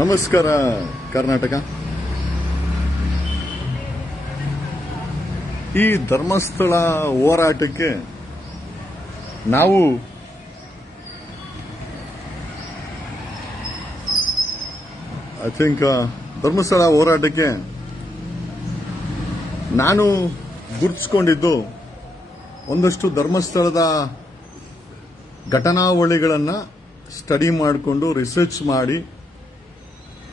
ನಮಸ್ಕಾರ ಕರ್ನಾಟಕ. ಈ ಧರ್ಮಸ್ಥಳ ಹೋರಾಟಕ್ಕೆ ನಾವು ಧರ್ಮಸ್ಥಳ ಹೋರಾಟಕ್ಕೆ ನಾನು ಗುರುತಿಸಿಕೊಂಡಿದ್ದು ಒಂದಷ್ಟು ಧರ್ಮಸ್ಥಳದ ಘಟನಾವಳಿಗಳನ್ನು ಸ್ಟಡಿ ಮಾಡಿಕೊಂಡು ರಿಸರ್ಚ್ ಮಾಡಿ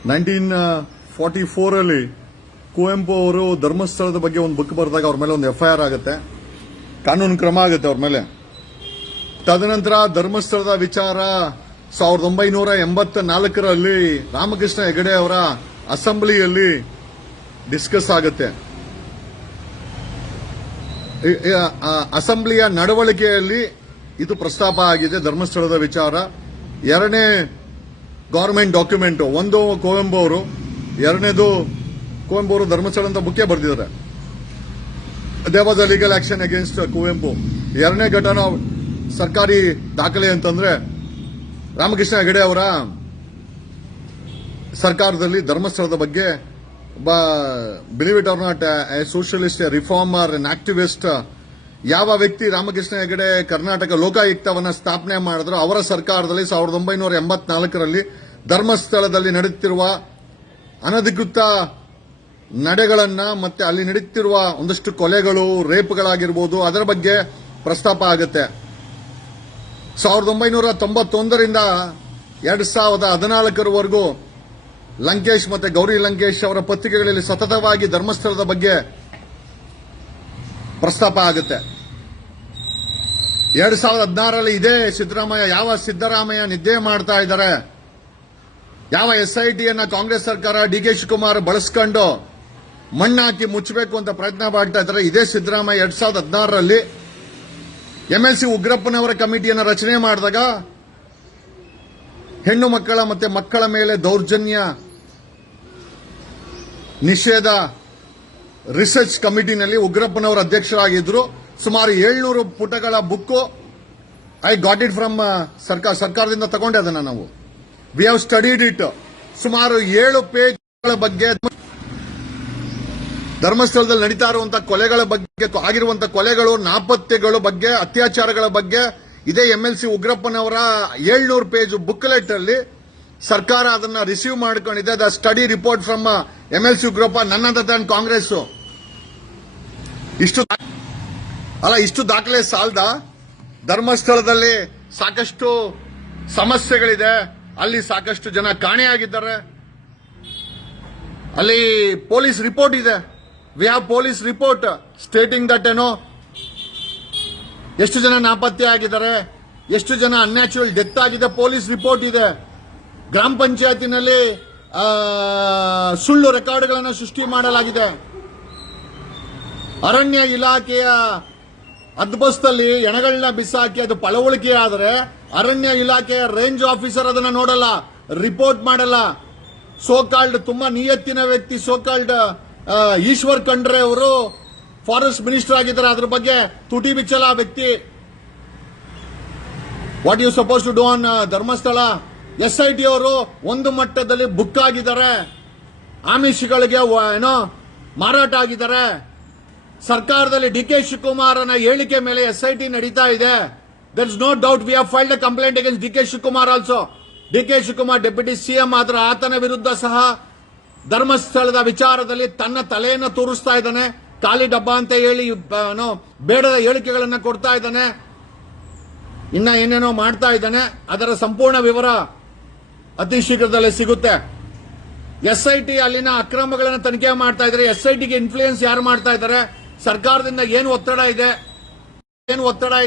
1944 ಕುವೆಂಪು ಅವರು ಧರ್ಮಸ್ಥಳದ ಬಗ್ಗೆ ಒಂದು ಬುಕ್ ಬರೆದಾಗ ಅವ್ರ ಮೇಲೆ ಒಂದು FIR ಆಗುತ್ತೆ, ಕಾನೂನು ಕ್ರಮ ಆಗುತ್ತೆ ಅವ್ರ ಮೇಲೆ. ತದನಂತರ ಧರ್ಮಸ್ಥಳದ ವಿಚಾರ 1984ರಲ್ಲಿ ರಾಮಕೃಷ್ಣ ಹೆಗಡೆ ಅವರ ಅಸೆಂಬ್ಲಿಯಲ್ಲಿ ಡಿಸ್ಕಸ್ ಆಗುತ್ತೆ. ಅಸೆಂಬ್ಲಿಯ ನಡವಳಿಕೆಯಲ್ಲಿ ಇದು ಪ್ರಸ್ತಾಪ ಆಗಿದೆ ಧರ್ಮಸ್ಥಳದ ವಿಚಾರ. ಎರಡನೇ ಗವರ್ಮೆಂಟ್ ಡಾಕ್ಯುಮೆಂಟ್, ಒಂದು ಕುವೆಂಪು ಅವರು, ಎರಡನೇದು ಕುವೆಂಪು ಅವರು ಧರ್ಮಸ್ಥಳ ಅಂತ ಬುಕ್ಕೇ ಬರೆದಿದ್ದಾರೆ. They was a legal action against Kuvempu. ಎರಡನೇ ಘಟನಾ ಸರ್ಕಾರಿ ದಾಖಲೆ ಅಂತಂದ್ರೆ ರಾಮಕೃಷ್ಣ ಹೆಗಡೆ ಅವರ ಸರ್ಕಾರದಲ್ಲಿ ಧರ್ಮಸ್ಥಳದ ಬಗ್ಗೆ believe it are not a socialist, a reformer, an activist, ಯಾವ ವ್ಯಕ್ತಿ ರಾಮಕೃಷ್ಣ ಹೆಗಡೆ ಕರ್ನಾಟಕ ಲೋಕಾಯುಕ್ತವನ್ನ ಸ್ಥಾಪನೆ ಮಾಡಿದ್ರು ಅವರ ಸರ್ಕಾರದಲ್ಲಿ 1984ರಲ್ಲಿ ಧರ್ಮಸ್ಥಳದಲ್ಲಿ ನಡೆಯುತ್ತಿರುವ ಅನಧಿಕೃತ ನಡೆಗಳನ್ನ ಮತ್ತೆ ಅಲ್ಲಿ ನಡೆಯುತ್ತಿರುವ ಒಂದಷ್ಟು ಕೊಲೆಗಳು, ರೇಪ್ಗಳಾಗಿರ್ಬೋದು, ಅದರ ಬಗ್ಗೆ ಪ್ರಸ್ತಾಪ ಆಗುತ್ತೆ. 1991ರಿಂದ 2014ರವರೆಗೂ ಲಂಕೇಶ್ ಮತ್ತೆ ಗೌರಿ ಲಂಕೇಶ್ ಅವರ ಪತ್ರಿಕೆಗಳಲ್ಲಿ ಸತತವಾಗಿ ಧರ್ಮಸ್ಥಳದ ಬಗ್ಗೆ ಪ್ರಸ್ತಾಪ ಆಗುತ್ತೆ. 2016ರಲ್ಲಿ ಇದೇ ಸಿದ್ದರಾಮಯ್ಯ ನಿದ್ದೆ ಮಾಡ್ತಾ ಇದ್ದಾರೆ, ಯಾವ SITಯನ್ನ ಕಾಂಗ್ರೆಸ್ ಸರ್ಕಾರ DK ಶಿವಕುಮಾರ್ ಬಳಸ್ಕೊಂಡು ಮಣ್ಣಾಕಿ ಮುಚ್ಚಬೇಕು ಅಂತ ಪ್ರಯತ್ನ ಮಾಡ್ತಾ ಇದ್ದಾರೆ. ಇದೇ ಸಿದ್ದರಾಮಯ್ಯ 2016ರಲ್ಲಿ MLC ಉಗ್ರಪ್ಪನವರ ಕಮಿಟಿಯನ್ನು ರಚನೆ ಮಾಡಿದಾಗ ಹೆಣ್ಣು ಮಕ್ಕಳ ಮತ್ತೆ ಮಕ್ಕಳ ಮೇಲೆ ದೌರ್ಜನ್ಯ ನಿಷೇಧ ರಿಸರ್ಚ್ ಕಮಿಟಿನಲ್ಲಿ ಉಗ್ರಪ್ಪನವರ ಅಧ್ಯಕ್ಷರಾಗಿದ್ರು. ಸುಮಾರು 700 ಪುಟಗಳ book, I got it from ಸರ್ಕಾರದಿಂದ ತಗೊಂಡೆ ಅದನ್ನ ನಾವು. We have studied it. ಸುಮಾರು 7 ಪೇಜ್ಗಳ ಬಗ್ಗೆ ಧರ್ಮಸ್ಥಳದಲ್ಲಿ ನಡೀತಾ ಇರುವಂತಹ ಕೊಲೆಗಳ ಬಗ್ಗೆ, ಆಗಿರುವಂತಹ ಕೊಲೆಗಳು, ನಾಪತ್ತೆಗಳ ಬಗ್ಗೆ, ಅತ್ಯಾಚಾರಗಳ ಬಗ್ಗೆ ಇದೇ MLC ಉಗ್ರಪ್ಪನವರ 700 ಪೇಜ್ ಬುಕ್ಲೆಟ್ ಅಲ್ಲಿ ಸರ್ಕಾರ ಅದನ್ನ ರಿಸೀವ್ ಮಾಡ್ಕೊಂಡಿದೆ. The study report from MLC Ugrappa, ನನ್ ಅದರ್ ದನ್ ಕಾಂಗ್ರೆಸ್. ಇಷ್ಟು ದಾಖಲೆ ಸಾಲದ? ಧರ್ಮಸ್ಥಳದಲ್ಲಿ ಸಾಕಷ್ಟು ಸಮಸ್ಯೆಗಳಿದೆ, ಅಲ್ಲಿ ಸಾಕಷ್ಟು ಜನ ಕಾಣೆಯಾಗಿದ್ದಾರೆ, ಅಲ್ಲಿ ಪೊಲೀಸ್ ರಿಪೋರ್ಟ್ ಇದೆ. We have police report stating that ಎಷ್ಟು ಜನ ನಾಪತ್ತೆ ಆಗಿದ್ದಾರೆ, ಎಷ್ಟು ಜನ ಅನ್ಯಾಚುರಲ್ ಡೆತ್ ಆಗಿದೆ, ಪೊಲೀಸ್ ರಿಪೋರ್ಟ್ ಇದೆ. ಗ್ರಾಮ ಪಂಚಾಯತಿನಲ್ಲಿ ಸುಳ್ಳು ರೆಕಾರ್ಡ್ಗಳನ್ನು ಸೃಷ್ಟಿ ಮಾಡಲಾಗಿದೆ. ಅರಣ್ಯ ಇಲಾಖೆಯ ಹದ್ಬಸ್ತಲ್ಲಿ ಎಣಗಳನ್ನ ಬಿಸಾಕಿ ಅದು ಪಳವಳಿಕೆ ಆದರೆ ಅರಣ್ಯ ಇಲಾಖೆಯ ರೇಂಜ್ ಆಫೀಸರ್ ಅದನ್ನ ನೋಡಲ್ಲ, ರಿಪೋರ್ಟ್ ಮಾಡಲ್ಲ. ಸೋಕಾಲ್ಡ್ ತುಂಬಾ ನಿಯತ್ತಿನ ವ್ಯಕ್ತಿ ಸೋಕಾಲ್ಡ್ ಈಶ್ವರ್ ಖಂಡ್ರೆ ಅವರು ಫಾರೆಸ್ಟ್ ಮಿನಿಸ್ಟರ್ ಆಗಿದ್ದಾರೆ, ಅದ್ರ ಬಗ್ಗೆ ತುಟಿ ಬಿಚ್ಚಲ ವ್ಯಕ್ತಿ. What you suppose to do on Dharmasthala? SIT ಅವರು ಒಂದು ಮಟ್ಟದಲ್ಲಿ ಬುಕ್ ಆಗಿದ್ದಾರೆ, ಆಮಿಷಗಳಿಗೆ ಮಾರಾಟ ಆಗಿದ್ದಾರೆ. ಸರ್ಕಾರದಲ್ಲಿ DK ಶಿವಕುಮಾರನ ಹೇಳಿಕೆ ಮೇಲೆ SIT ನಡೀತಾ ಇದೆ. There is no doubt. We have filed a complaint against DK Shivakumar also. DK Shivakumar deputy CM ಆದ್ರೆ ಆತನ ವಿರುದ್ಧ ಸಹ ಧರ್ಮಸ್ಥಳದ ವಿಚಾರದಲ್ಲಿ ತನ್ನ ತಲೆಯನ್ನು ತೋರಿಸ್ತಾ ಇದ್ದಾನೆ, ಖಾಲಿ ಡಬ್ಬ ಅಂತ ಹೇಳಿ ಬೇಡದ ಹೇಳಿಕೆಗಳನ್ನು ಕೊಡ್ತಾ ಇದ್ದಾನೆ, ಇನ್ನ ಏನೇನೋ ಮಾಡ್ತಾ ಇದ್ದಾನೆ. ಅದರ ಸಂಪೂರ್ಣ ವಿವರ ಅತಿ ಶೀಘ್ರದಲ್ಲೇ ಸಿಗುತ್ತೆ. SIT ಅಲ್ಲಿನ ಅಕ್ರಮಗಳನ್ನು ತನಿಖೆ ಮಾಡ್ತಾ ಇದ್ದಾರೆ. SITಗೆ ಇನ್ಫ್ಲೂಯೆನ್ಸ್ ಯಾರು ಮಾಡ್ತಾ ಇದ್ದಾರೆ, ಸರ್ಕಾರದಿಂದ ಏನು ಒತ್ತಡ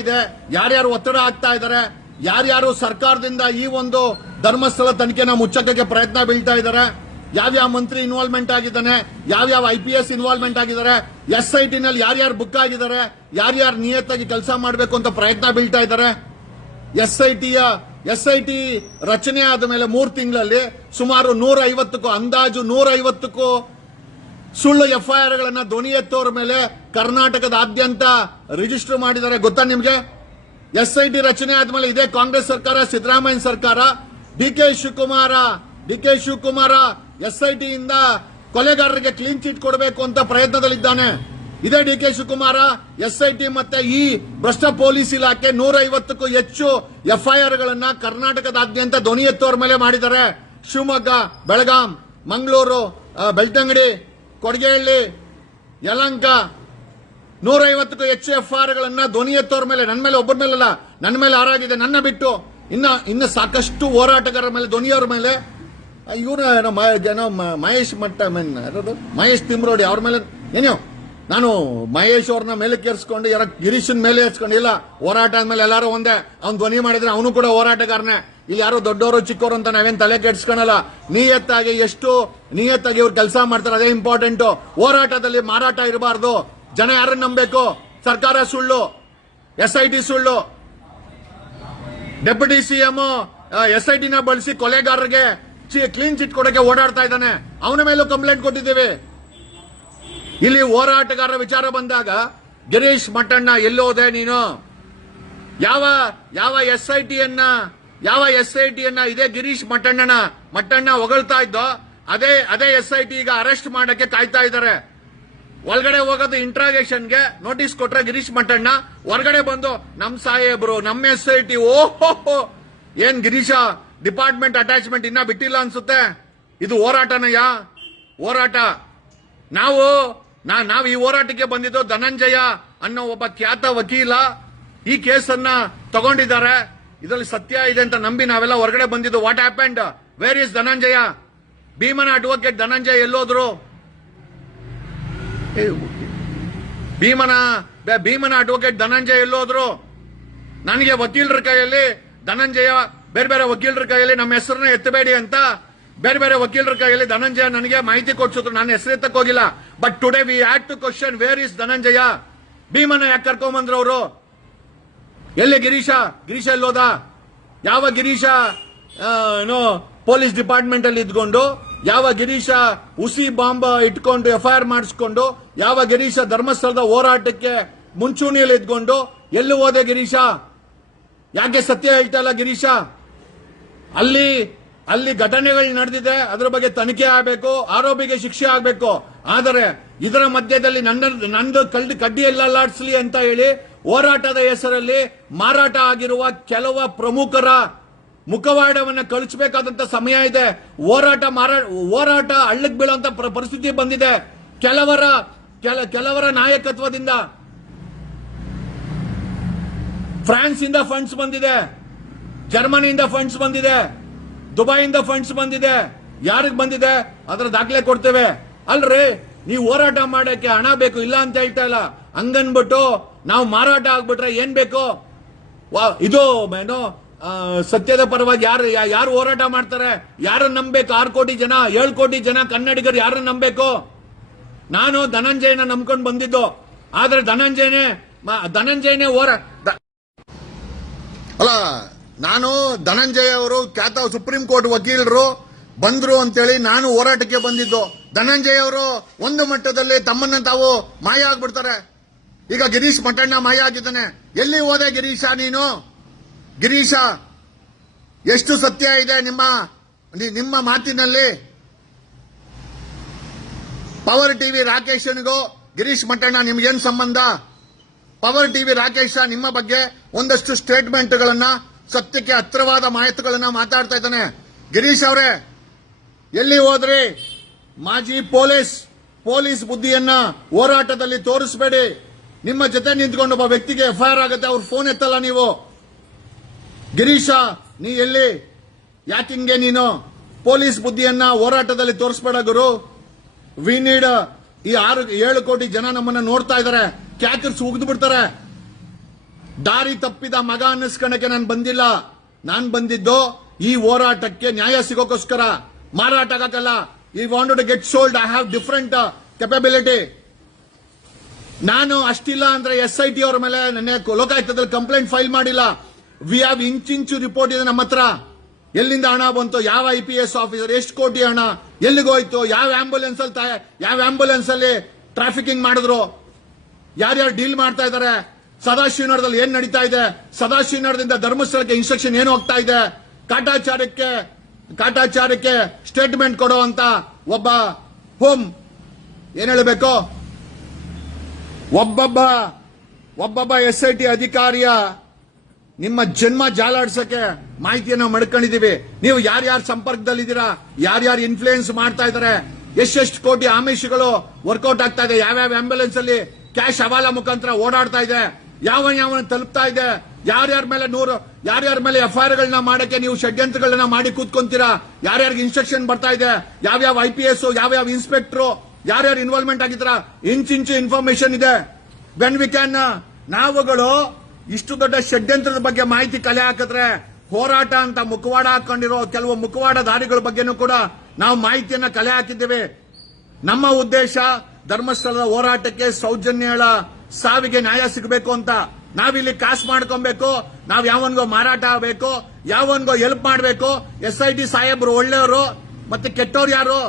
ಇದೆ, ಯಾರ್ಯಾರು ಒತ್ತಡ ಆಗ್ತಾ ಇದ್ದಾರೆ, ಯಾರ್ಯಾರು ಸರ್ಕಾರದಿಂದ ಈ ಒಂದು ಧರ್ಮಸ್ಥಳ ತನಿಖೆನ ಮುಚ್ಚಕ್ಕೆ ಪ್ರಯತ್ನ ಬೀಳ್ತಾ ಇದ್ದಾರೆ, ಯಾವ್ಯಾವ ಮಂತ್ರಿ ಇನ್ವಾಲ್ವ್ಮೆಂಟ್ ಆಗಿದ್ದಾನೆ, ಯಾವ್ಯಾವ IPS ಇನ್ವಾಲ್ವ್ಮೆಂಟ್ ಆಗಿದ್ದಾರೆ, SITನಲ್ಲಿ ಯಾರ್ಯಾರು ಬುಕ್ ಆಗಿದ್ದಾರೆ, ಯಾರ್ಯಾರು ನಿಯತ್ತಾಗಿ ಕೆಲಸ ಮಾಡಬೇಕು ಅಂತ ಪ್ರಯತ್ನ ಬೀಳ್ತಾ ಇದ್ದಾರೆ. SIT ರಚನೆ ಆದ ಮೇಲೆ 3 ತಿಂಗಳಲ್ಲಿ ಸುಮಾರು 150ಕ್ಕೂ ಅಂದಾಜು 150ಕ್ಕೂ ಸುಳ್ಳು FIRಗಳನ್ನ ಧ್ವನಿ ಎತ್ತೋರ ಮೇಲೆ ಕರ್ನಾಟಕದಾದ್ಯಂತ ರಿಜಿಸ್ಟರ್ ಮಾಡಿದ್ದಾರೆ. ಗೊತ್ತಾ ನಿಮ್ಗೆ? SIT ರಚನೆ ಆದ್ಮೇಲೆ ಇದೇ ಕಾಂಗ್ರೆಸ್ ಸರ್ಕಾರ, ಸಿದ್ದರಾಮಯ್ಯ ಸರ್ಕಾರ, DK Shivakumar D K Shivakumar SIT ಇಂದ ಕೊಲೆಗಾರರಿಗೆ ಕ್ಲೀನ್ ಚಿಟ್ ಕೊಡಬೇಕು ಅಂತ ಪ್ರಯತ್ನದಲ್ಲಿದ್ದಾನೆ. ಇದೇ ಡಿ ಕೆ ಶಿವಕುಮಾರ SIT ಮತ್ತೆ ಈ ಭ್ರಷ್ಟ ಪೊಲೀಸ್ ಇಲಾಖೆ 150ಕ್ಕೂ ಹೆಚ್ಚು FIR ಗಳನ್ನ ಕರ್ನಾಟಕದಾದ್ಯಂತ ಧ್ವನಿ ಎತ್ತುವರ ಮೇಲೆ ಮಾಡಿದ್ದಾರೆ. ಶಿವಮೊಗ್ಗ, ಬೆಳಗಾಂ, ಮಂಗಳೂರು, ಬೆಳ್ತಂಗಡಿ, ಕೊಡಗೇಹಳ್ಳಿ, ಯಲಹಂಕ 150ಕ್ಕೂ ಹೆಚ್ಚು FIR ಗಳನ್ನ ಧ್ವನಿ ಎತ್ತೋರ್ ಮೇಲೆ, ನನ್ನ ಮೇಲೆ ಒಬ್ಬರ ಮೇಲಲ್ಲ, ನನ್ನ ಮೇಲೆ ಆರಾಗಿದೆ. ನನ್ನ ಬಿಟ್ಟು ಇನ್ನ ಸಾಕಷ್ಟು ಹೋರಾಟಗಾರರ ಮೇಲೆ, ಧ್ವನಿಯವರ ಮೇಲೆ, ಇವರು ಮಹೇಶ್ ಮಹೇಶ್ ತಿಮ್ರೋಡಿ ಅವ್ರ ಮೇಲೆ ಏನೋ ನಾನು ಮಹೇಶ್ ಅವ್ರನ್ನ ಮೇಲೆ ಕೇರಿಸ್ಕೊಂಡು ಯಾರ ಗಿರೀಶನ್ ಮೇಲೆ ಹಚ್ಕೊಂಡಿಲ್ಲ. ಹೋರಾಟ ಆದ್ಮೇಲೆ ಎಲ್ಲಾರು ಒಂದೇ. ಅವ್ನು ಧ್ವನಿ ಮಾಡಿದ್ರೆ ಅವನು ಕೂಡ ಹೋರಾಟಗಾರನೇ. ಇಲ್ಲಿ ಯಾರು ದೊಡ್ಡವರು ಚಿಕ್ಕವರು ಅಂತ ನಾವೇನ್ ತಲೆ ಕೆಡ್ಸ್ಕೊಳಲ್ಲ. ನಿಯತ್ತಾಗಿ ಇವ್ರು ಕೆಲಸ ಮಾಡ್ತಾರೆ, ಅದೇ ಇಂಪಾರ್ಟೆಂಟ್. ಹೋರಾಟದಲ್ಲಿ ಮಾರಾಟ ಇರಬಾರ್ದು. ಜನ ಯಾರನ್ನ ನಂಬಬೇಕು? ಸರ್ಕಾರ ಸುಳ್ಳು, SIT ಸುಳ್ಳು, ಡೆಪ್ಯೂಟಿ CM SIT ನ ಬಳಸಿ ಕೊಲೆಗಾರರಿಗೆ ಕ್ಲೀನ್ ಚಿಟ್ ಕೊಡಕ್ಕೆ ಓಡಾಡ್ತಾ ಇದ್ದಾನೆ. ಅವನ ಮೇಲೂ ಕಂಪ್ಲೇಂಟ್ ಕೊಟ್ಟಿದ್ದೇವೆ. ಇಲ್ಲಿ ಹೋರಾಟಗಾರರ ವಿಚಾರ ಬಂದಾಗ ಗಿರೀಶ್ ಮಟ್ಟಣ್ಣ ಎಲ್ಲೋದೆ ನೀನು? ಯಾವ SIT ಅನ್ನ ಇದೇ ಗಿರೀಶ್ ಮಟ್ಟಣ್ಣ ಹೊಗಳ್ತಾ ಇದ್ದೋ ಅದೇ SIT ಈಗ ಅರೆಸ್ಟ್ ಮಾಡಕ್ಕೆ ಕಾಯ್ತಾ ಇದ್ದಾರೆ. ಒಳಗಡೆ ಹೋಗೋದು ಇಂಟ್ರಾಗೇಷನ್ಗೆ ನೋಟಿಸ್ ಕೊಟ್ರೆ ಗಿರೀಶ್ ಮಟ್ಟಣ್ಣ ಹೊರಗಡೆ ಬಂದು ನಮ್ ಸಾಹೇಬ್ರು, ನಮ್ SIT, ಓಹೋ ಏನ್ ಗಿರೀಶ ಡಿಪಾರ್ಟ್ಮೆಂಟ್ ಅಟ್ಯಾಚ್ಮೆಂಟ್ ಇನ್ನ ಬಿಟ್ಟಿಲ್ಲ ಅನ್ಸುತ್ತೆ. ಇದು ಹೋರಾಟನಯ್ಯ, ಹೋರಾಟ. ನಾವು ಈ ಹೋರಾಟಕ್ಕೆ ಬಂದಿದ್ದು ಧನಂಜಯ ಅನ್ನೋ ಒಬ್ಬ ಖ್ಯಾತ ವಕೀಲ ಈ ಕೇಸನ್ನ ತಗೊಂಡಿದ್ದಾರೆ. ಇದರಲ್ಲಿ ಸತ್ಯ ಇದೆ ಅಂತ ನಂಬಿ ನಾವೆಲ್ಲ ಹೊರಗಡೆ ಬಂದಿದ್ದು. What happened? Wear is Dhananjaya? ಭೀಮನ ಅಡ್ವೊಕೇಟ್ ಧನಂಜಯ ಎಲ್ಲೋದ್ರು? ಭೀಮನ ಅಡ್ವೊಕೇಟ್ ಧನಂಜಯ ಎಲ್ಲೋದ್ರು? ನನಗೆ ವಕೀಲರ ಕೈಯಲ್ಲಿ ಧನಂಜಯ, ಬೇರೆ ವಕೀಲರ ಕೈಯಲ್ಲಿ ನಮ್ಮ ಹೆಸರನ್ನ ಎತ್ತಬೇಡಿ ಅಂತ ಬೇರೆ ವಕೀಲರ ಕೈಯಲ್ಲಿ ಧನಂಜಯ ನನಗೆ ಮಾಹಿತಿ ಕೊಡ್ಸಿದ್ರು. ನಾನು ಹೆಸರು ಎತ್ತಕ್ ಹೋಗಿಲ್ಲ. But today we had to question where is Dhananjaya? ಭೀಮನ ಯಾಕೆ ಕರ್ಕೊಂಡ್ಬಂದ್ರು ಅವರು? ಎಲ್ಲಿ ಗಿರೀಶ ಎಲ್ಲೋದ? ಯಾವ ಗಿರೀಶ ಪೊಲೀಸ್ ಡಿಪಾರ್ಟ್ಮೆಂಟ್ ಅಲ್ಲಿ ಇದ್ಕೊಂಡು, ಯಾವ ಗಿರೀಶ ಹುಸಿ ಬಾಂಬ್ ಇಟ್ಕೊಂಡು FIR ಮಾಡಿಸ್ಕೊಂಡು, ಯಾವ ಗಿರೀಶ ಧರ್ಮಸ್ಥಳದ ಹೋರಾಟಕ್ಕೆ ಮುಂಚೂಣಿಯಲ್ಲಿ ಇದ್ಕೊಂಡು ಎಲ್ಲಿ ಹೋದೆ ಗಿರೀಶ? ಯಾಕೆ ಸತ್ಯ ಹೇಳ್ತಾ ಇಲ್ಲ ಗಿರೀಶ? ಅಲ್ಲಿ ಘಟನೆಗಳು ನಡೆದಿದೆ, ಅದರ ಬಗ್ಗೆ ತನಿಖೆ ಆಗಬೇಕು, ಆರೋಪಿಗೆ ಶಿಕ್ಷೆ ಆಗಬೇಕು. ಆದರೆ ಇದರ ಮಧ್ಯದಲ್ಲಿ ನಂದು ಕಡ್ಡಿ ಎಲ್ಲ ಅಲ್ಲಾಡಿಸಲಿ ಅಂತ ಹೇಳಿ ಹೋರಾಟದ ಹೆಸರಲ್ಲಿ ಮಾರಾಟ ಆಗಿರುವ ಕೆಲವು ಪ್ರಮುಖರ ಮುಖವಾಡವನ್ನು ಕಳಿಸಬೇಕಾದಂತ ಸಮಯ ಇದೆ. ಹೋರಾಟ ಹಳ್ಳಕ್ಕೆ ಬೀಳುವಂತ ಪರಿಸ್ಥಿತಿ ಬಂದಿದೆ. ಕೆಲವರ ನಾಯಕತ್ವದಿಂದ ಫ್ರಾನ್ಸ್ ಇಂದ ಫಂಡ್ಸ್ ಬಂದಿದೆ, ಜರ್ಮನಿಯಿಂದ ಫಂಡ್ಸ್ ಬಂದಿದೆ, ದುಬೈಯಿಂದ ಫಂಡ್ಸ್ ಬಂದಿದೆ. ಯಾರಿಗೆ ಬಂದಿದೆ ಅದರ ದಾಖಲೆ ಕೊಡ್ತೇವೆ. ಅಲ್ರಿ, ನೀವು ಹೋರಾಟ ಮಾಡಕ್ಕೆ ಹಣ ಬೇಕು, ಇಲ್ಲ ಅಂತ ಹೇಳ್ತಾ ಇಲ್ಲ. ಹಂಗನ್ಬಿಟ್ಟು ನಾವು ಮಾರಾಟ ಆಗ್ಬಿಟ್ರೆ ಏನ್ ಬೇಕು? ಇದು ಸತ್ಯದ ಪರವಾಗಿ ಯಾರು ಹೋರಾಟ ಮಾಡ್ತಾರೆ? ಯಾರನ್ನ ನಂಬಬೇಕು? 6 ಕೋಟಿ ಜನ, 7 ಕೋಟಿ ಜನ ಕನ್ನಡಿಗರು ಯಾರನ್ನ ನಂಬಬೇಕು? ನಾನು ಧನಂಜಯನ ನಂಬ್ಕೊಂಡು ಬಂದಿದ್ದು. ಆದ್ರೆ ಧನಂಜಯನೇ ಅಲ್ಲ, ನಾನು ಧನಂಜಯ ಅವರು ಖ್ಯಾತ ಸುಪ್ರೀಂ ಕೋರ್ಟ್ ವಕೀಲರು ಬಂದ್ರು ಅಂತೇಳಿ ನಾನು ಹೋರಾಟಕ್ಕೆ ಬಂದಿದ್ದು. ಧನಂಜಯ ಅವರು ಒಂದು ಮಟ್ಟದಲ್ಲಿ ತಮ್ಮನ್ನ ತಾವು ಮಾಯ ಆಗ್ಬಿಡ್ತಾರೆ. ಈಗ ಗಿರೀಶ್ ಮಟ್ಟಣ್ಣ ಮಾಯ ಆಗಿದ್ದಾನೆ. ಎಲ್ಲಿ ಹೋದೆ ಗಿರೀಶ ನೀನು? ಗಿರೀಶ, ಎಷ್ಟು ಸತ್ಯ ಇದೆ ನಿಮ್ಮ ಮಾತಿನಲ್ಲಿ? ಪವರ್ ಟಿವಿ ರಾಕೇಶನ್ಗೂ ಗಿರೀಶ್ ಮಟ್ಟಣ್ಣ ನಿಮ್ಗೇನ್ ಸಂಬಂಧ? ಪವರ್ ಟಿವಿ ರಾಕೇಶ ನಿಮ್ಮ ಬಗ್ಗೆ ಒಂದಷ್ಟು ಸ್ಟೇಟ್ಮೆಂಟ್ಗಳನ್ನ, ಸತ್ಯಕ್ಕೆ ಹತ್ತಿರವಾದ ಮಾಹಿತಿಗಳನ್ನ ಮಾತಾಡ್ತಾ ಇದ್ದಾನೆ. ಗಿರೀಶ್ ಅವರೇ, ಎಲ್ಲಿ ಹೋದ್ರಿ? ಮಾಜಿ ಪೊಲೀಸ್ ಬುದ್ಧಿಯನ್ನ ಹೋರಾಟದಲ್ಲಿ ತೋರಿಸಬೇಡಿ. ನಿಮ್ಮ ಜೊತೆ ನಿಂತ್ಕೊಂಡು ಒಬ್ಬ ವ್ಯಕ್ತಿಗೆ FIR ಆಗುತ್ತೆ, ಅವ್ರ ಫೋನ್ ಎತ್ತಲ್ಲ ನೀವು. ಗಿರೀಶ, ನೀ ಎಲ್ಲಿ? ಯಾಕಿಂಗೆ ನೀನು ಪೊಲೀಸ್ ಬುದ್ಧಿಯನ್ನ ಹೋರಾಟದಲ್ಲಿ ತೋರಿಸಬೇಡ ಗುರು. ವಿ ನೀಡ್ ಈ 6-7 ಕೋಟಿ ಜನ ನಮ್ಮನ್ನ ನೋಡ್ತಾ ಇದ್ದಾರೆ. ಕ್ಯಾಕರ್ಸ್ ಉಗಿದು ಬಿಡ್ತಾರೆ. ದಾರಿ ತಪ್ಪಿದ ಮಗ ಅನ್ನಿಸ್ಕೊಳಕ್ಕೆ ನಾನು ಬಂದಿಲ್ಲ. ನಾನು ಬಂದಿದ್ದು ಈ ಹೋರಾಟಕ್ಕೆ ನ್ಯಾಯ ಸಿಗೋಕ್ಕೋಸ್ಕರ, ಮಾರಾಟ ಆಗಕ್ಕಲ್ಲ. ಈ wanted to get sold. I have different capability. ನಾನು ಅಷ್ಟಿಲ್ಲ ಅಂದ್ರೆ SIT ಅವರ ಮೇಲೆ ನೆನ್ನೆ ಲೋಕಾಯುಕ್ತದಲ್ಲಿ ಕಂಪ್ಲೇಂಟ್ ಫೈಲ್ ಮಾಡಿಲ್ಲ. ವಿ ಹ್ಯಾವ್ ಇಂಚು ರಿಪೋರ್ಟ್ ಇದೆ ನಮ್ಮ ಹತ್ರ. ಎಲ್ಲಿಂದ ಹಣ ಬಂತು? ಯಾವ IPS ಆಫೀಸರ್? ಎಷ್ಟು ಕೋಟಿ ಹಣ ಎಲ್ಲಿಗೋಯ್ತು? ಯಾವ ಆಂಬುಲೆನ್ಸ್ ಅಲ್ಲಿ ಟ್ರಾಫಿಕಿಂಗ್ ಮಾಡಿದ್ರು? ಯಾರ್ಯಾರು ಡೀಲ್ ಮಾಡ್ತಾ ಇದ್ದಾರೆ? ಸದಾಶಿವನಗರದಲ್ಲಿ ಏನ್ ನಡೀತಾ ಇದೆ? ಸದಾಶಿವನಗರದಿಂದ ಧರ್ಮಸ್ಥಳಕ್ಕೆ ಇನ್ಸ್ಟ್ರಕ್ಷನ್ ಏನು ಹೋಗ್ತಾ ಇದೆ? ಕಾಟಾಚಾರಕ್ಕೆ ಕಾಟಾಚಾರಕ್ಕೆ ಸ್ಟೇಟ್ಮೆಂಟ್ ಕೊಡೋ ಅಂತ ಒಬ್ಬ ಹೋಮ್ ಏನ್ ಹೇಳಬೇಕು, ಒಬ್ಬೊಬ್ಬ SIT ಅಧಿಕಾರಿಯ ನಿಮ್ಮ ಜನ್ಮ ಜಾಲಾಡ್ಸಕ್ಕೆ ಮಾಹಿತಿಯನ್ನ ಮಡ್ಕೊಂಡಿದೀವಿ. ನೀವು ಯಾರ್ಯಾರ ಸಂಪರ್ಕದಲ್ಲಿದ್ದೀರಾ, ಯಾರ್ಯಾರು ಇನ್ಫ್ಲೂಯೆನ್ಸ್ ಮಾಡ್ತಾ ಇದಾರೆ, ಎಷ್ಟೆಷ್ಟು ಕೋಟಿ ಆಮಿಷಗಳು ವರ್ಕೌಟ್ ಆಗ್ತಾ ಇದೆ, ಯಾವ್ಯಾವ ಆಂಬ್ಯುಲೆನ್ಸ್ ಅಲ್ಲಿ ಕ್ಯಾಶ್ ಹವಾಲಾ ಮುಖಾಂತರ ಓಡಾಡ್ತಾ ಇದೆ, ಯಾವನ ತಲುಪ್ತಾ ಇದೆ, ಯಾರ್ಯಾರ ಮೇಲೆ FIR ಗಳನ್ನ ಮಾಡಕ್ಕೆ ನೀವು ಷಡ್ಯಂತ್ರಗಳನ್ನ ಮಾಡಿ ಕೂತ್ಕೊಂತೀರಾ, ಯಾರ್ಯಾರಿಗೆ ಇನ್ಸ್ಟ್ರಕ್ಷನ್ ಬರ್ತಾ ಇದೆ, ಯಾವ್ಯಾವ IPS ಯಾವ್ಯಾವ ಇನ್ಸ್ಪೆಕ್ಟರ್ ಯಾರ್ಯಾರು ಇನ್ವಾಲ್ವ್ಮೆಂಟ್ ಆಗಿದ್ರ ಇಂಚಿಂಚು ಇನ್ಫಾರ್ಮೇಶನ್ ಇದೆ. ವೆನ್ ವಿ ಕ್ಯಾನ್ ನಾವುಗಳು ಇಷ್ಟು ದೊಡ್ಡ ಷಡ್ಯಂತ್ರದ ಬಗ್ಗೆ ಮಾಹಿತಿ ಕಲೆ ಹಾಕಿದ್ರೆ ಹೋರಾಟ ಅಂತ ಮುಖವಾಡ ಹಾಕೊಂಡಿರೋ ಕೆಲವು ಮುಖವಾಡಧಾರಿಗಳ ಬಗ್ಗೆನೂ ಕೂಡ ನಾವು ಮಾಹಿತಿಯನ್ನ ಕಲೆ ಹಾಕಿದ್ದೇವೆ. ನಮ್ಮ ಉದ್ದೇಶ ಧರ್ಮಸ್ಥಳದ ಹೋರಾಟಕ್ಕೆ ಸೌಜನ್ಯಳ ಸಾವಿಗೆ ನ್ಯಾಯ ಸಿಗಬೇಕು ಅಂತ. ನಾವಿಲ್ಲಿ ಕಾಸು ಮಾಡ್ಕೊಬೇಕು, ನಾವ್ ಯಾವನ್ಗೋ ಮಾರಾಟ ಆಗಬೇಕು, ಯಾವನ್ಗೋ ಹೆಲ್ಪ್ ಮಾಡಬೇಕು. SIT ಸಾಹೇಬ್ರು ಒಳ್ಳೆಯವರು, ಮತ್ತೆ ಕೆಟ್ಟವ್ರು ಯಾರು?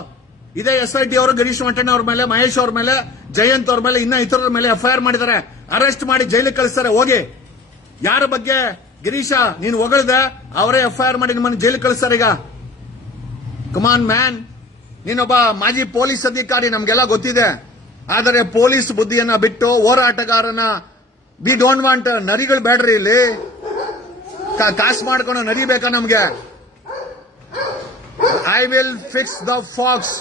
ಇದೇ SIT ಅವರು ಗಿರೀಶ್ ಮಠಣ್ಣ ಅವ್ರ ಮೇಲೆ, ಮಹೇಶ್ ಅವ್ರ ಮೇಲೆ, ಜಯಂತ್ ಅವ್ರ ಮೇಲೆ, ಇನ್ನ ಇತರರ ಮೇಲೆ FIR ಮಾಡಿದ್ದಾರೆ, ಅರೆಸ್ಟ್ ಮಾಡಿ ಜೈಲಿಗೆ ಕಳಿಸ್ತಾರೆ. ಹೋಗಿ ಯಾರ ಬಗ್ಗೆ ಗಿರೀಶ ನೀನು ಹೊಗಳದೆ ಅವರೇ FIR ಮಾಡಿ ನಿಮ್ಮನ್ನು ಜೈಲಿಗೆ ಕಳಿಸ್ತಾರೆ. ಈಗ ಕಮಾನ್ ಮ್ಯಾನ್, ನೀನೊಬ್ಬ ಮಾಜಿ ಪೊಲೀಸ್ ಅಧಿಕಾರಿ, ನಮ್ಗೆಲ್ಲ ಗೊತ್ತಿದೆ. ಆದರೆ ಪೊಲೀಸ್ ಬುದ್ಧಿಯನ್ನ ಬಿಟ್ಟು ಹೋರಾಟಗಾರನ ವಿ ಡೋಂಟ್ ವಾಂಟ್ ನರಿಗಳು ಬೇಡ್ರಿ. ಇಲ್ಲಿ ಕಾಸು ಮಾಡ್ಕೊಂಡು ನರಿ ಬೇಕಾ ನಮ್ಗೆ? I will fix the fox,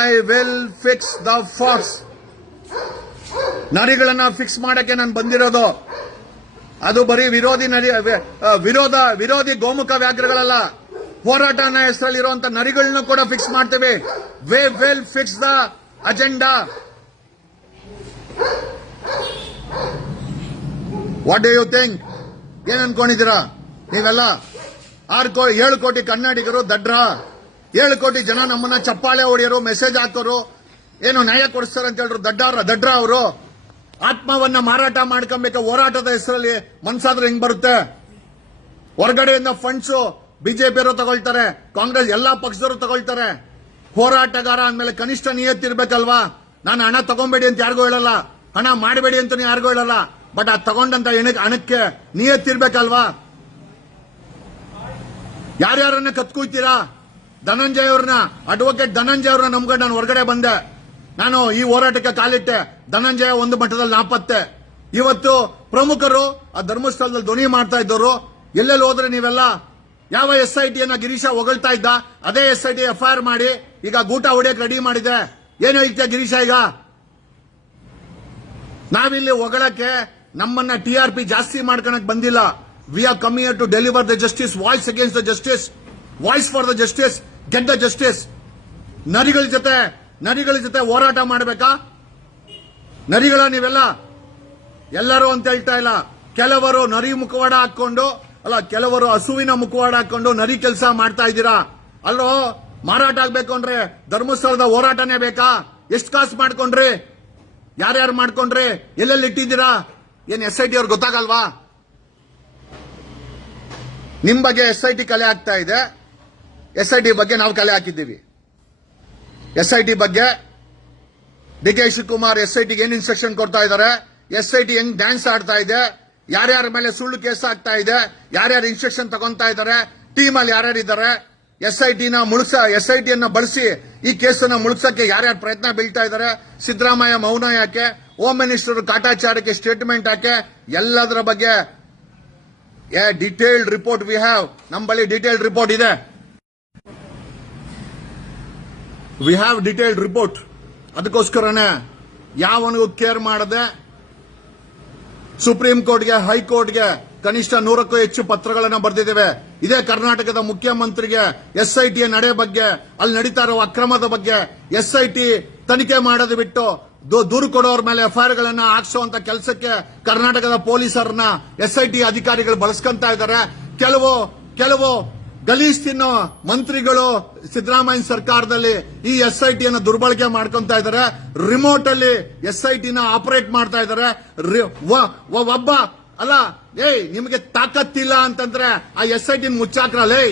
I will fix the fox. ನರಿಗಳನ್ನ ಫಿಕ್ಸ್ ಮಾಡಕ್ಕೆ ನಾನು ಬಂದಿರೋದು. ಅದು ಬರೀ ವಿರೋಧಿ ಗೋಮುಖ ವ್ಯಾಘ್ರಗಳಲ್ಲ, ಹೋರಾಟನ ಹೆಸರಲ್ಲಿರುವಂತ ನರಿಗಳನ್ನ ಕೂಡ ಫಿಕ್ಸ್ ಮಾಡ್ತೇವೆ. We will fix the agenda. What do you think? ಏನ್ ಅನ್ಕೊಂಡಿದ್ದೀರಾ ನೀವೆಲ್ಲ? 7 ಕೋಟಿ ಕನ್ನಡಿಗರು ದಡ್ರ, 7 ಕೋಟಿ ಜನ ನಮ್ಮನ್ನ ಚಪ್ಪಾಳೆ ಹೊಡೆಯೋರು, ಮೆಸೇಜ್ ಹಾಕೋರು, ಏನು ನ್ಯಾಯ ಕೊಡಿಸ್ತಾರೆ ಅಂತ ಹೇಳಿದ್ರು ದಡ್ರ ಅವರು. ಆತ್ಮವನ್ನ ಮಾರಾಟ ಮಾಡ್ಕೊಬೇಕು ಹೋರಾಟದ ಹೆಸರಲ್ಲಿ. ಮನ್ಸಾದ್ರೆ ಹೆಂಗ್ ಬರುತ್ತೆ? ಹೊರಗಡೆಯಿಂದ ಫಂಡ್ಸ್ ಬಿಜೆಪಿಯವರು ತಗೊಳ್ತಾರೆ, ಕಾಂಗ್ರೆಸ್ ಎಲ್ಲಾ ಪಕ್ಷದವರು ತಗೊಳ್ತಾರೆ. ಹೋರಾಟಗಾರ ಅಂದ್ಮೇಲೆ ಕನಿಷ್ಠ ನಿಯತ್ತಿರ್ಬೇಕಲ್ವಾ? ನಾನು ಹಣ ತಗೊಂಬೇಡಿ ಅಂತ ಯಾರಿಗೂ ಹೇಳಲ್ಲ, ಹಣ ಮಾಡಬೇಡಿ ಅಂತ ಯಾರಿಗೂ ಹೇಳಲ್ಲ. ಬಟ್ ಆ ತಗೊಂಡಂತ ಹಣಕ್ಕೆ ನಿಯತ್ತಿರ್ಬೇಕಲ್ವಾ? ಯಾರ್ಯಾರನ್ನ ಕತ್ಕೂಯ್ತೀರಾ? ಧನಂಜಯ ಅವ್ರನ್ನ, ಅಡ್ವೊಕೇಟ್ ಧನಂಜಯ ಅವ್ರನ್ನ ನಂಬ್ಕೊಂಡು ನಾನು ಹೊರಗಡೆ ಬಂದೆ. ನಾನು ಈ ಹೋರಾಟಕ್ಕೆ ಕಾಲಿಟ್ಟೆ. ಧನಂಜಯ ಒಂದು ಮಟ್ಟದಲ್ಲಿ ನಾಪತ್ತೆ. ಇವತ್ತು ಪ್ರಮುಖರು ಆ ಧರ್ಮಸ್ಥಳದಲ್ಲಿ ಧ್ವನಿ ಮಾಡ್ತಾ ಇದ್ದವರು ಎಲ್ಲೆಲ್ಲಿ ಹೋದ್ರೆ ನೀವೆಲ್ಲ ಯಾವ SITಯನ್ನ ಗಿರೀಶ ಹೊಗಳ್ತಾ ಇದ್ದ, ಅದೇ SIT FIR ಮಾಡಿ ಈಗ ಗೂಟ ಹೊಡೆಯಕ್ಕೆ ರೆಡಿ ಮಾಡಿದೆ. ಏನ್ ಹೇಳ್ತೀಯ ಗಿರೀಶ? ಈಗ ನಾವಿಲ್ಲಿ ಹೊಗಳಕ್ಕೆ, ನಮ್ಮನ್ನ TRP ಜಾಸ್ತಿ ಮಾಡ್ಕೊಳಕ್ ಬಂದಿಲ್ಲ. We are come here to deliver the justice, voice against the justice, voice for the justice, get the justice. ನರಿಗಳ ಜೊತೆ ಹೋರಾಟ ಮಾಡಬೇಕಾ? ನರಿಗಳ ನೀವೆಲ್ಲ? ಎಲ್ಲರೂ ಅಂತ ಹೇಳ್ತಾ ಇಲ್ಲ. ಕೆಲವರು ನರಿ ಮುಖವಾಡ ಹಾಕೊಂಡು, ಕೆಲವರು ಹಸುವಿನ ಮುಖವಾಡ ಹಾಕೊಂಡು ನರಿ ಕೆಲಸ ಮಾಡ್ತಾ ಇದ್ದೀರಾ. ಅಲ್ಲೋ, ಮಾರಾಟ ಆಗ್ಬೇಕು ಅಂದ್ರೆ ಧರ್ಮಸ್ಥಳದ ಹೋರಾಟನೇ ಬೇಕಾ? ಎಷ್ಟು ಕಾಸು ಮಾಡ್ಕೊಂಡ್ರಿ? ಯಾರ್ಯಾರು ಮಾಡ್ಕೊಂಡ್ರಿ? ಎಲ್ಲೆಲ್ಲಿ ಇಟ್ಟಿದ್ದೀರಾ? ಏನ್ SIT ಅವ್ರಿಗೆ ಗೊತ್ತಾಗಲ್ವಾ? ನಿಮ್ ಬಗ್ಗೆ SIT ಕಲೆ ಆಗ್ತಾ ಇದೆ, SIT ಬಗ್ಗೆ ನಾವು ಕಲೆ ಹಾಕಿದ್ದೀವಿ. SIT ಬಗ್ಗೆ DK ಶಿವಕುಮಾರ್ SITಗೆ ಏನ್ ಇನ್ಸ್ಟ್ರಕ್ಷನ್ ಕೊಡ್ತಾ ಇದ್ದಾರೆ, SIT ಹೆಂಗ್ ಡ್ಯಾನ್ಸ್ ಆಡ್ತಾ ಇದೆ, ಯಾರ್ಯಾರ ಮೇಲೆ ಸುಳ್ಳು ಕೇಸ್ ಆಗ್ತಾ ಇದೆ, ಯಾರ್ಯಾರು ಇನ್ಸ್ಟ್ರಕ್ಷನ್ ತಗೊಂತಾ ಇದ್ದಾರೆ, ಟೀಮ್ ಅಲ್ಲಿ ಯಾರ್ಯಾರು ಇದ್ದಾರೆ, SITಯನ್ನ ಬಳಸಿ ಈ ಕೇಸನ್ನ ಮುಳುಗ್ಸಕ್ಕೆ ಯಾರ್ಯಾರು ಪ್ರಯತ್ನ ಬೀಳ್ತಾ ಇದ್ದಾರೆ, ಸಿದ್ದರಾಮಯ್ಯ ಮೌನ ಯಾಕೆ, ಹೋಮ್ ಮಿನಿಸ್ಟರ್ ಕಾಟಾಚಾರಕ್ಕೆ ಸ್ಟೇಟ್ಮೆಂಟ್ ಯಾಕೆ, ಎಲ್ಲದರ ಬಗ್ಗೆ ಡಿಟೇಲ್ಡ್ ರಿಪೋರ್ಟ್ ವಿ ಹ್ಯಾವ್. ನಮ್ಮ ಬಳಿ ಡಿಟೇಲ್ಡ್ ರಿಪೋರ್ಟ್ ಇದೆ. We have detailed report. ಅದಕ್ಕೋಸ್ಕರನೇ ಯಾವನಿಗೂ ಕೇರ್ ಮಾಡದೆ ಸುಪ್ರೀಂ ಕೋರ್ಟ್ಗೆ, ಹೈಕೋರ್ಟ್ಗೆ ಕನಿಷ್ಠ 100ಕ್ಕೂ ಹೆಚ್ಚು ಪತ್ರಗಳನ್ನು ಬರೆದಿದ್ದೇವೆ. ಇದೇ ಕರ್ನಾಟಕದ ಮುಖ್ಯಮಂತ್ರಿಗೆ SITಯ ನಡೆ ಬಗ್ಗೆ, ಅಲ್ಲಿ ನಡೀತಾ ಇರುವ ಅಕ್ರಮದ ಬಗ್ಗೆ SIT ತನಿಖೆ ಮಾಡೋದು ಬಿಟ್ಟು ದೂರು ಕೊಡೋರ ಮೇಲೆ FIR ಗಳನ್ನ ಹಾಕ್ಸುವಂತ ಕೆಲಸಕ್ಕೆ ಕರ್ನಾಟಕದ ಪೊಲೀಸರನ್ನ SIT ಅಧಿಕಾರಿಗಳು ಬಳಸ್ಕೊಂತ ಇದ್ದಾರೆ. ಕೆಲವು ಗಲೀಜ್ ತಿನ್ನೋ ಮಂತ್ರಿಗಳು ಸಿದ್ದರಾಮಯ್ಯ ಸರ್ಕಾರದಲ್ಲಿ ಈ SITಯನ್ನ ದುರ್ಬಳಕೆ ಮಾಡ್ಕೊಂತ ಇದ್ದಾರೆ. ರಿಮೋಟ್ ಅಲ್ಲಿ SITನ ಆಪರೇಟ್ ಮಾಡ್ತಾ ಇದ್ದಾರೆ. ಒಬ್ಬ ಅಲ್ಲ, ನಿಮಗೆ ತಾಕತ್ತಿಲ್ಲ ಅಂತಂದ್ರೆ ಆ SIT ಮುಚ್ಚಾಕ್ರಲ್ಲೇ.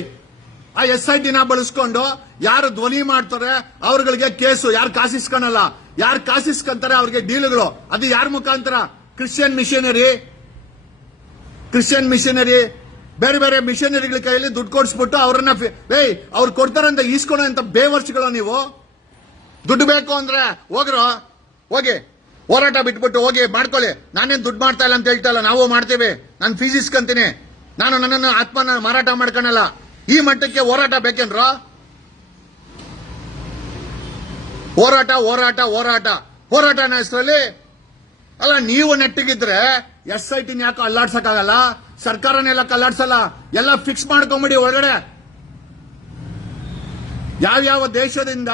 ಆ SITನ ಬಳಸ್ಕೊಂಡು ಯಾರು ಧ್ವನಿ ಮಾಡ್ತಾರೆ ಅವ್ರಗಳಿಗೆ ಕೇಸು. ಯಾರು ಕಾಸಿಸ್ಕೊಳಲ್ಲ, ಯಾರು ಕಾಸಿಸ್ಕೊಂತಾರೆ ಅವ್ರಿಗೆ ಡೀಲ್ಗಳು. ಅದು ಯಾರ ಮುಖಾಂತರ? ಕ್ರಿಶ್ಚಿಯನ್ ಮಿಷನರಿ ಬೇರೆ ಬೇರೆ ಮಿಷನರಿಗಳ ಕೈಯಲ್ಲಿ ದುಡ್ಡು ಕೊಡಿಸ್ಬಿಟ್ಟು ಅವ್ರನ್ನ ಅವ್ರು ಕೊಡ್ತಾರಂತ ಈಸ್ಕೊಳೋ ಅಂತ ಬೇವರ್ಸ್ಗಳು ನೀವು. ದುಡ್ಡು ಬೇಕು ಅಂದ್ರೆ ಹೋಗ್ರು, ಹೋಗಿ ಹೋರಾಟ ಬಿಟ್ಬಿಟ್ಟು ಹೋಗಿ ಮಾಡ್ಕೊಳ್ಳಿ. ನಾನೇನ್ ದುಡ್ಡು ಮಾಡ್ತಾ ಇಲ್ಲ ಅಂತ ಹೇಳ್ತಾ ಇಲ್ಲ, ನಾವು ಮಾಡ್ತೀವಿ. ನಾನು ಫೀಸ್ ಇಸ್ಕೊಂತೀನಿ, ನಾನು ನನ್ನನ್ನು ಆತ್ಮನ ಮಾರಾಟ ಮಾಡ್ಕೊಳಲ್ಲ. ಈ ಮಟ್ಟಕ್ಕೆ ಹೋರಾಟ ಬೇಕೇನ್ರ? ಹೋರಾಟ ಹೋರಾಟ ಹೋರಾಟ ಹೋರಾಟನ ಹೆಸರಲ್ಲಿ ಅಲ್ಲ. ನೀವು ನೆಟ್ಟಿಗಿದ್ರೆ SIT ಯಾಕೆ ಅಲ್ಲಾಡ್ಸಕ್ಕಾಗಲ್ಲ? ಸರ್ಕಾರನೆಲ್ಲ ಅಲ್ಲಾಡ್ಸಲ್ಲ, ಎಲ್ಲ ಫಿಕ್ಸ್ ಮಾಡ್ಕೊಂಬಿಡಿ ಒಳಗಡೆ. ಯಾವ್ಯಾವ ದೇಶದಿಂದ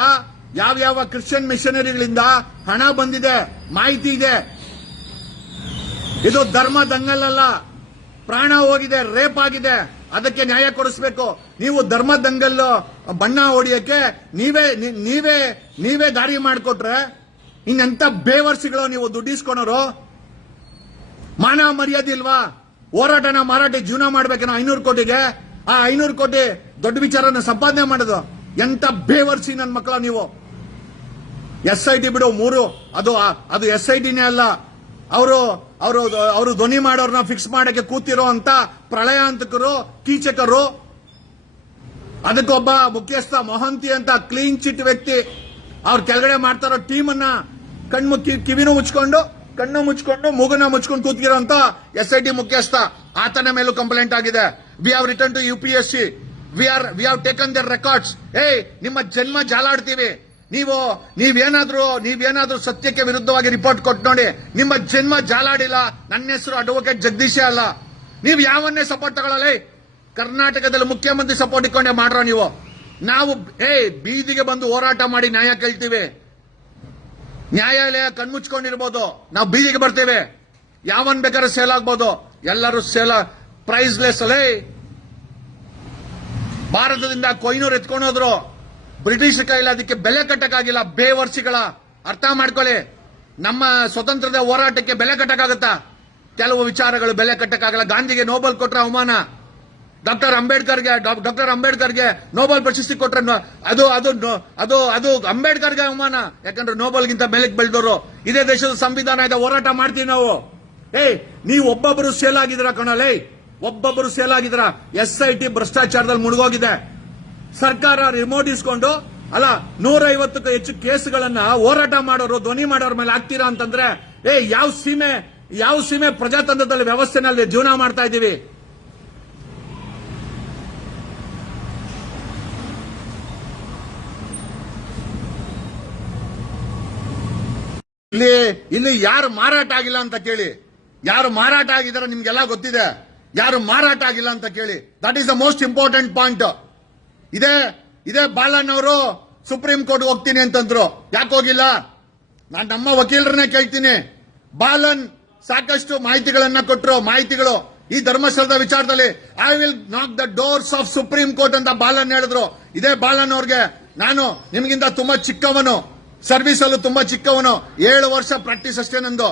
ಯಾವ್ಯಾವ ಕ್ರಿಶ್ಚಿಯನ್ ಮಿಷನರಿಗಳಿಂದ ಹಣ ಬಂದಿದೆ ಮಾಹಿತಿ ಇದೆ. ಇದು ಧರ್ಮ ದಂಗಲ್ಲ, ಪ್ರಾಣ ಹೋಗಿದೆ, ರೇಪ್ ಆಗಿದೆ, ಅದಕ್ಕೆ ನ್ಯಾಯ ಕೊಡಿಸಬೇಕು. ನೀವು ಧರ್ಮ ದಂಗಲ್ಲು ಬಣ್ಣ ಹೊಡಿಯಕ್ಕೆ ನೀವೇ ದಾರಿ ಮಾಡಿಕೊಟ್ರೆ ಇನ್ನೆಂತ ಬೇವರ್ಸಿಗಳು ನೀವು ದುಡ್ಡಿಸ್ಕೊಳೋರು. ಮಾನ ಮರ್ಯಾದೆ ಇಲ್ವಾ? ಹೋರಾಟನ ಮಾರಾಟ ಜೀವನ ಮಾಡ್ಬೇಕೇನೋ 500 ಕೋಟಿಗೆ. ಆ 500 ಕೋಟಿ ದೊಡ್ಡ ವಿಚಾರನ ಸಂಪಾದನೆ ಮಾಡೋದು ಎಂತ ಬೇವರ್ಸಿ ನನ್ನ ಮಕ್ಕಳ ನೀವು. SIT ಬಿಡು, 3 ಅದು SITನೇ ಅಲ್ಲ. ಅವರು ಧ್ವನಿ ಮಾಡೋರ್ನ ಫಿಕ್ಸ್ ಮಾಡಕ್ಕೆ ಕೂತಿರೋ ಅಂತ ಪ್ರಳಯಾಂತಕರು, ಕೀಚಕರು. ಅದಕ್ಕೊಬ್ಬ ಮುಖ್ಯಸ್ಥ ಮೊಹಂತಿ ಅಂತ ಕ್ಲೀನ್ ಚಿಟ್ ವ್ಯಕ್ತಿ. ಅವ್ರ ಕೆಳಗಡೆ ಮಾಡ್ತಾರೋ ಟೀಮ್ ಅನ್ನ ಕಿವಿನೂ ಮುಚ್ಕೊಂಡು, ಕಣ್ಣು ಮುಚ್ಕೊಂಡು, ಮೂಗನ್ನ ಮುಚ್ಕೊಂಡು ಕೂತಿರೋ ಅಂತ SIT ಮುಖ್ಯಸ್ಥ. ಆತನ ಮೇಲೂ ಕಂಪ್ಲೇಂಟ್ ಆಗಿದೆ. We have return to UPSC. We have taken their records. ನಿಮ್ಮ ಜನ್ಮ ಜಾಲಾಡ್ತೀವಿ. ನೀವೇನಾದ್ರೂ ಸತ್ಯಕ್ಕೆ ವಿರುದ್ಧವಾಗಿ ರಿಪೋರ್ಟ್ ಕೊಟ್ಟು ನೋಡಿ, ನಿಮ್ಮ ಜನ್ಮ ಜಾಲಾಡಿಲ್ಲ. ನನ್ನ ಹೆಸರು ಅಡ್ವೊಕೇಟ್ ಜಗದೀಶೇ ಅಲ್ಲ. ನೀವು ಯಾವನ್ನೇ ಸಪೋರ್ಟ್ ತಗೊಳ್ಳಲ್ಲ. ಕರ್ನಾಟಕದಲ್ಲಿ ಮುಖ್ಯಮಂತ್ರಿ ಸಪೋರ್ಟ್ ಇಟ್ಕೊಂಡೆ ಮಾಡ್ರೋ ನೀವು. ನಾವು ಬೀದಿಗೆ ಬಂದು ಹೋರಾಟ ಮಾಡಿ ನ್ಯಾಯ ಕೇಳ್ತೀವಿ. ನ್ಯಾಯಾಲಯ ಕಣ್ಮುಚ್ಕೊಂಡಿರ್ಬೋದು, ನಾವು ಬೀದಿಗೆ ಬರ್ತೇವೆ. ಯಾವನ್ ಬೇಕಾದ್ರೆ ಸೇಲ್ ಆಗ್ಬೋದು, ಎಲ್ಲರೂ ಪ್ರೈಸ್ಲೆಸ್ ಅಲ್ಲೇ. ಭಾರತದಿಂದ ಕೊಯ್ನೂರು ಎತ್ಕೊಂಡೋದ್ರು, ಬ್ರಿಟಿಷ್ ಕೈಲಿ ಅದಕ್ಕೆ ಬೆಲೆ ಕಟ್ಟಕ್ಕಾಗಿಲ್ಲ. ಬೇವರ್ಸಿಗಳ ಅರ್ಥ ಮಾಡ್ಕೊಳ್ಳಿ. ನಮ್ಮ ಸ್ವತಂತ್ರದ ಹೋರಾಟಕ್ಕೆ ಬೆಲೆ ಕಟ್ಟಕ್ಕಾಗತ್ತಾ? ಕೆಲವು ವಿಚಾರಗಳು ಬೆಲೆ ಕಟ್ಟಕ್ಕಾಗಲ್ಲ. ಗಾಂಧಿಗೆ ನೋಬೆಲ್ ಕೊಟ್ರ ಅವಮಾನ, ಡಾಕ್ಟರ್ ಅಂಬೇಡ್ಕರ್ಗೆ ನೋಬೆಲ್ ಪ್ರಶಸ್ತಿ ಕೊಟ್ರೆ ಅದು ಅಂಬೇಡ್ಕರ್ಗೆ ಅವಮಾನ. ಯಾಕಂದ್ರೆ ನೋಬೆಲ್ಗಿಂತ ಬೆಲೆಗೆ ಬೆಳೆದವರು. ಇದೇ ದೇಶದ ಸಂವಿಧಾನ ಇದೆ, ಹೋರಾಟ ಮಾಡ್ತೀವಿ ನಾವು. ನೀವು ಒಬ್ಬೊಬ್ಬರು ಸೇಲ್ ಆಗಿದ್ರ ಕಣಲೇ, ಒಬ್ಬೊಬ್ಬರು ಸೇಲ್ ಆಗಿದ್ರ. SIT ಭ್ರಷ್ಟಾಚಾರದಲ್ಲಿ ಮುಳುಗೋಗಿದೆ. ಸರ್ಕಾರ ರಿಮೋಟ್ ಇಸ್ಕೊಂಡು 150ಕ್ಕೂ ಹೆಚ್ಚು ಕೇಸ್ಗಳನ್ನ ಹೋರಾಟ ಮಾಡೋರು, ಧ್ವನಿ ಮಾಡೋರ ಮೇಲೆ ಹಾಕ್ತೀರಾ ಅಂತಂದ್ರೆ ಯಾವ ಸೀಮೆ ಪ್ರಜಾತಂತ್ರದಲ್ಲಿ ವ್ಯವಸ್ಥೆನಲ್ಲಿ ಜೀವನ ಮಾಡ್ತಾ ಇದ್ದೀವಿ? ಇಲ್ಲಿ ಯಾರು ಮಾರಾಟ ಆಗಿಲ್ಲ ಅಂತ ಕೇಳಿ. ಯಾರು ಮಾರಾಟ ಆಗಿದಾರೆ ನಿಮ್ಗೆಲ್ಲ ಗೊತ್ತಿದೆ. ಯಾರು ಮಾರಾಟ ಆಗಿಲ್ಲ ಅಂತ ಕೇಳಿ. That is the most important point. ಇದೇ ಬಾಲನ್ ಅವರು ಸುಪ್ರೀಂ ಕೋರ್ಟ್ ಹೋಗ್ತೀನಿ ಅಂತಂದ್ರು. ಯಾಕೆ ಹೋಗಿಲ್ಲ? ನಾನು ನಮ್ಮ ವಕೀಲರನ್ನೇ ಕೇಳ್ತೀನಿ. ಬಾಲನ್ ಸಾಕಷ್ಟು ಮಾಹಿತಿಗಳನ್ನ ಕೊಟ್ಟರು. ಮಾಹಿತಿಗಳು ಈ ಧರ್ಮಸ್ಥಳದ ವಿಚಾರದಲ್ಲಿ ಐ ವಿಲ್ ನಾಕ್ the doors of supreme court ಅಂತ ಬಾಲನ್ ಹೇಳಿದ್ರು. ಇದೇ ಬಾಲನ್ ಅವ್ರಿಗೆ ನಾನು ನಿಮಗಿಂತ ತುಂಬಾ ಚಿಕ್ಕವನು, ಸರ್ವಿಸ್ ಅಲ್ಲೂ ತುಂಬಾ ಚಿಕ್ಕವನು, 7 ವರ್ಷ ಪ್ರಾಕ್ಟೀಸ್ ಅಷ್ಟೇ ನಂದು.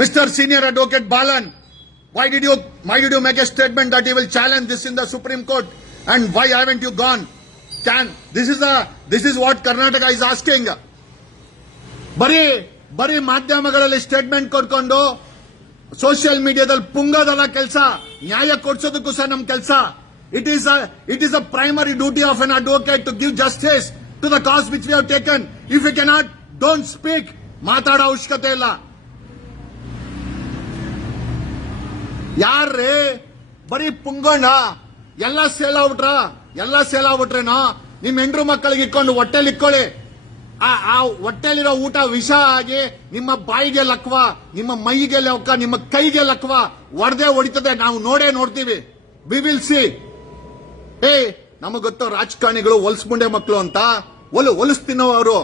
Mister senior advocate Balan, why did you make a statement that you will challenge this in the Supreme Court, and why haven't you gone? This is what Karnataka is asking. ಬರೀ ಮಾಧ್ಯಮಗಳಲ್ಲಿ statement ಕೊಡ್ಕೊಂಡು social ಮೀಡಿಯಾದಲ್ಲಿ ಪುಂಗೋದಲ್ಲ ಕೆಲಸ. ನ್ಯಾಯ ಕೊಡ್ಸೋದಕ್ಕೂ ಸಹ ನಮ್ ಕೆಲಸ. It is a primary duty of an advocate to give justice to the cause which we have taken. If you cannot, don't speak. ಮಾತಾಡೋ ಅವಶ್ಯಕತೆ ಇಲ್ಲ. ಯಾರೇ ಬರೀ ಪುಂಗೋಣ ಎಲ್ಲ ಸೇಲ್ ಆಗ್ಬಿಟ್ರೇನೋ ನಿಮ್ ಹೆಂಡ್ರು ಮಕ್ಕಳಿಗೆ ಇಟ್ಕೊಂಡು ಹೊಟ್ಟೆಲಿ ಇಕ್ಕೊಳ್ಳಿ. ಆ ಹೊಟ್ಟೆಲಿರೋ ಊಟ ವಿಷ ಆಗಿ ನಿಮ್ಮ ಬಾಯಿಗೆ ಲಕ್ವ, ನಿಮ್ಮ ಮೈಗೆ ಲಕ್ವ, ನಿಮ್ಮ ಕೈಗೆ ಲಕ್ವ ಹೊಡೆದೇ ಹೊಡಿತದೆ. ನಾವು ನೋಡ್ತೀವಿ. We will see. ನಮಗ್ ಗೊತ್ತು ರಾಜಕಾರಣಿಗಳು ಹೊಲ್ಸ್ಮುಂಡೆ ಮಕ್ಕಳು ಅಂತ. ಹೊಲಸ್ ತಿನ್ನೋರು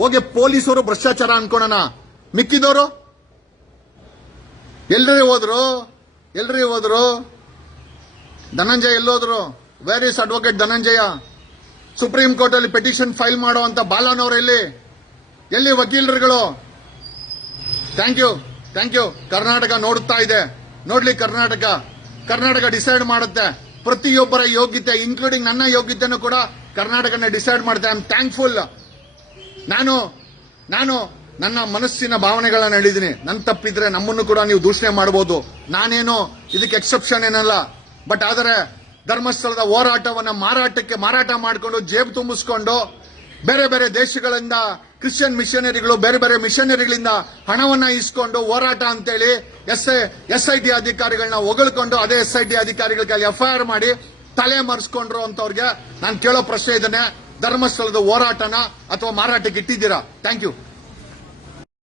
ಹೋಗಿ ಪೊಲೀಸರು ಭ್ರಷ್ಟಾಚಾರ ಅನ್ಕೋಣ. ಮಿಕ್ಕಿದವರು ಎಲ್ರಿ ಹೋದ್ರು? ಧನಂಜಯ ಎಲ್ಲೋದ್ರು? Where is advocate Dhananjaya? Supreme court ಅಲ್ಲಿ ಪೆಟಿಷನ್ ಫೈಲ್ ಮಾಡುವಂತ ಬಾಲನ್ ಅವರು ಎಲ್ಲಿ ವಕೀಲರುಗಳು? Thank you. ಕರ್ನಾಟಕ ನೋಡುತ್ತಾ ಇದೆ. ನೋಡ್ಲಿ, ಕರ್ನಾಟಕ ಡಿಸೈಡ್ ಮಾಡುತ್ತೆ. ಪ್ರತಿಯೊಬ್ಬರ ಯೋಗ್ಯತೆ, ಇನ್ಕ್ಲೂಡಿಂಗ್ ನನ್ನ ಯೋಗ್ಯತೆನೂ ಕೂಡ ಕರ್ನಾಟಕನ ಡಿಸೈಡ್ ಮಾಡುತ್ತೆ. I am thankful. ನಾನು ನನ್ನ ಮನಸ್ಸಿನ ಭಾವನೆಗಳನ್ನ ಹೇಳಿದ್ದೀನಿ. ನನ್ನ ತಪ್ಪಿದ್ರೆ ನಮ್ಮನ್ನು ಕೂಡ ನೀವು ದೂಷಣೆ ಮಾಡಬಹುದು. ನಾನೇನು ಇದಕ್ಕೆ ಎಕ್ಸೆಪ್ಷನ್ ಏನಲ್ಲ. ಬಟ್ ಆದರೆ ಧರ್ಮಸ್ಥಳದ ಹೋರಾಟವನ್ನ ಮಾರಾಟ ಮಾಡಿಕೊಂಡು ಜೇಬು ತುಂಬಿಸ್ಕೊಂಡು ಬೇರೆ ಬೇರೆ ದೇಶಗಳಿಂದ ಕ್ರಿಶ್ಚಿಯನ್ ಮಿಷನರಿಗಳು ಬೇರೆ ಬೇರೆ ಮಿಷನರಿಗಳಿಂದ ಹಣವನ್ನ ಇಸ್ಕೊಂಡು ಹೋರಾಟ ಅಂತೇಳಿ SIT ಅಧಿಕಾರಿಗಳನ್ನ ಹೊಗಳ್ಕೊಂಡು ಅದೇ SIT ಅಧಿಕಾರಿಗಳಿಗೆ FIR ಮಾಡಿ ತಲೆ ಮರೆಸ್ಕೊಂಡ್ರು ಅಂತವ್ರಿಗೆ ನಾನು ಕೇಳೋ ಪ್ರಶ್ನೆ ಇದನ್ನೇ, ಧರ್ಮಸ್ಥಳದ ಹೋರಾಟನ ಅಥವಾ ಮಾರಾಟಕ್ಕೆ ಇಟ್ಟಿದ್ದೀರಾ? Thank you.